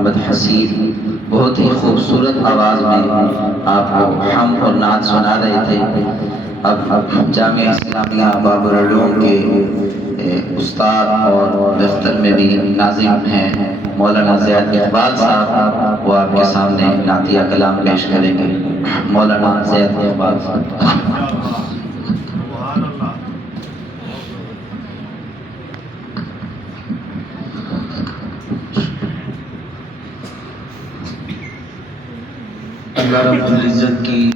محمد حسین بہت ہی خوبصورت آواز میں آپ کو حمد اور نعت سنا رہے تھے۔ اب جامعہ اسلامیہ باب العلوم کے استاد اور دفتر میں بھی ناظم ہیں مولانا زید اقبال صاحب، وہ آپ کے سامنے نعتیہ کلام پیش کریں گے۔ مولانا زید اقبال صاحب۔ اللہ رب العزت کی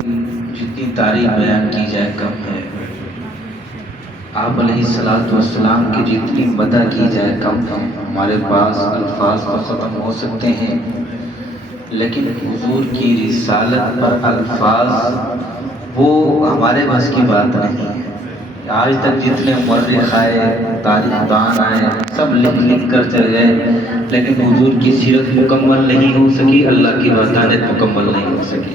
جتنی تعریف بیان کی جائے کم ہے، آپ علیہ السلام کی جتنی مدح کی جائے کم ہے۔ ہمارے پاس الفاظ تو ختم ہو سکتے ہیں، لیکن حضور کی رسالت پر الفاظ وہ ہمارے بس کی بات نہیں ہے۔ آج تک جتنے مورخ آئے، تاریخ دان آئے، سب لکھ کر چلے گئے، لیکن حضور کی سیرت مکمل نہیں ہو سکی، اللہ کی وحدانیت مکمل نہیں ہو سکی۔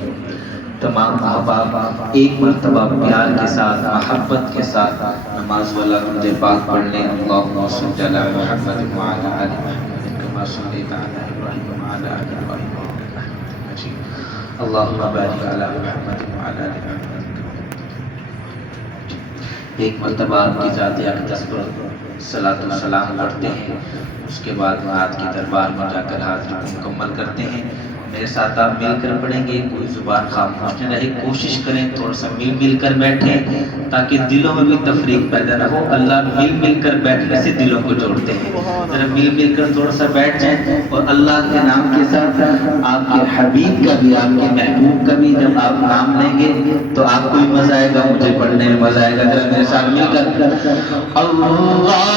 تمام احباب ایک مرتبہ پیار کے ساتھ، محبت کے ساتھ نماز والا درود پاک پڑھ لیں۔ اللہم صل علی محمد وعلی آل محمد کما صلیت علی ابراہیم وعلی آل ابراہیم انک حمید مجید۔ اللہم بارک علی محمد وعلی آل محمد۔ ایک مرتبہ آپ کی ذات اقدس پر صلاۃ و سلام پڑھتے ہیں، اس کے بعد نعت کی دربار میں جا کر حاضری مکمل کرتے ہیں۔ میرے ساتھ آپ مل کر پڑھیں گے، کوئی زبان خاموش نہ رہے، کوشش کریں تھوڑا سا مل کر بیٹھیں تاکہ دلوں میں بھی تفریق پیدا نہ ہو۔ اللہ مل کر بیٹھنے سے دلوں کو جوڑتے ہیں۔ ذرا مل کر تھوڑا سا بیٹھ جائیں، اور اللہ کے نام کے ساتھ آپ کے حبیب کا بھی، آپ کے محبوب کا بھی جب آپ نام لیں گے تو آپ کو بھی مزہ آئے گا، مجھے پڑھنے میں مزہ آئے گا۔ ذرا میرے ساتھ مل کر اللہم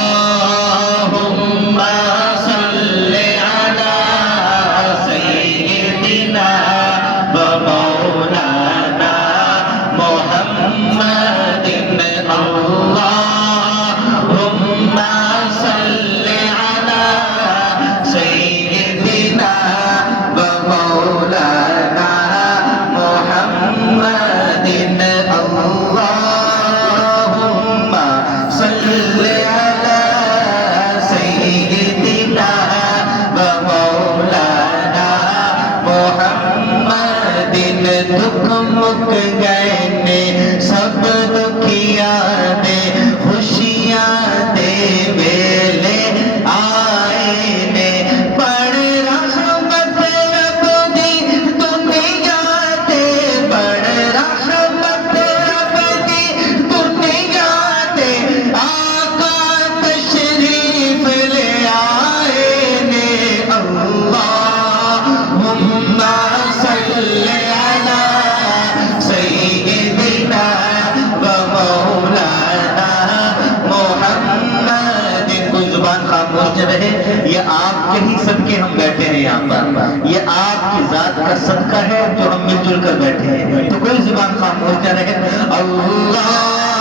یہ آپ کے ہی صدقے ہم بیٹھے ہیں یہاں پر، یہ آپ کی ذات کا صدقہ ہے جو ہم مل جل کر بیٹھے ہیں، تو کوئی زبان خاموش نہ رہے۔ اللہم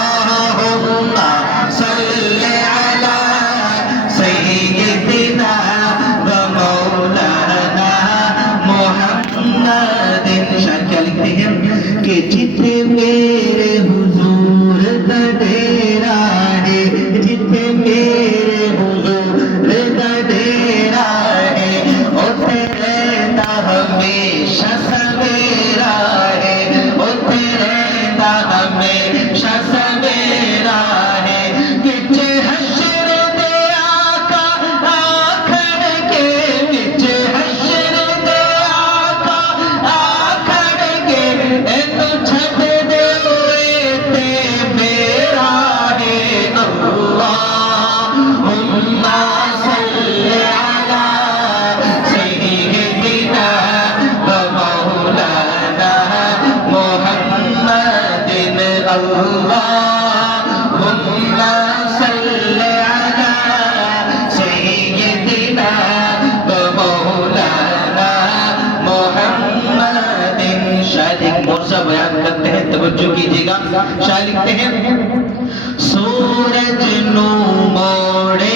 صل علی سیدنا و مولانا محمد۔ شاید کیا لکھتے ہیں کہ جتنے میرے حضور کا ڈیرا ہے، جتنے میرے حضور کا ڈیرا ہے، اتنے رہتا ہمیشہ سویرا ہے، اتنے رہتا ہمیشہ سویرا ہے۔ بچ حشر دے آقا آکھڑ کے، بچ حشر دے آقا آکھڑ کے، اے تو چھٹ دے ہوئے تے میرا ہے۔ اللہم صل علی سیدنا و مولانا محمد۔ اللہم صل علی سیدنا و مولانا محمد۔ شاید ایک مورزہ بیان کرتے ہیں، توجہ کیجیے گا۔ شاید لکھتے ہیں سورج نو موڑے